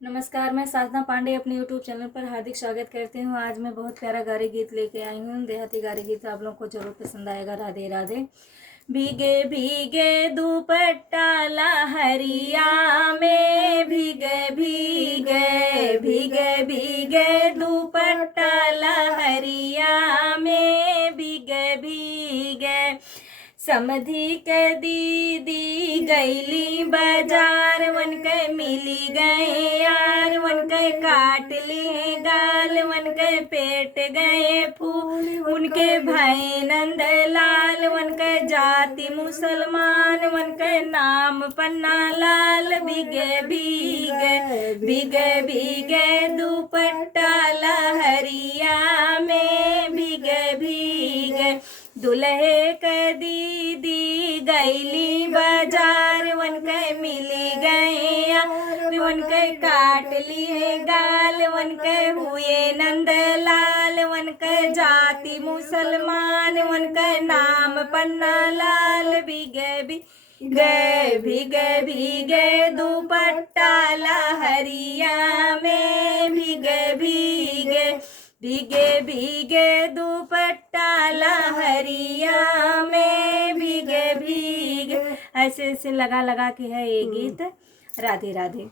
नमस्कार, मैं साधना पांडे अपने YouTube चैनल पर हार्दिक स्वागत करती हूँ। आज मैं बहुत प्यारा गारी गीत लेके आई हूँ। देहाती गारी गीत आप लोगों को जरूर पसंद आएगा। राधे राधे। भीगे भीगे दुपट्टा लहरिया में, भीगे भीगे भीगे भीगे दुपट्टा लहरिया में, भीगे भीगे समधी के दीदी गईली बाजार, वन के मिली गए यार, वन के काट लिए गाल, वन के पेट गए फूल, उनके भाई नंद लाल, वन के जाति मुसलमान, वन के नाम पन्ना लाल। भीगे भीगे भीगे भीगे दुपट्टा लहरिया में, भीगे भीगे दुल्हे के दीदी गईली बाजार, वन के मिली गए यार, वन के काट लिए गाल, वन के हुए नंद लाल, वन के जाति मुसलमान, वन के नाम पन्ना लाल। भीगे भीगे भीगे भीगे दुपट्टा लहरिया में, भीगे भीगे भीगे भीगे दुपट्टा लहरिया में, भीगे भीगे। ऐसे ऐसे लगा लगा के है ये गीत। राधे राधे।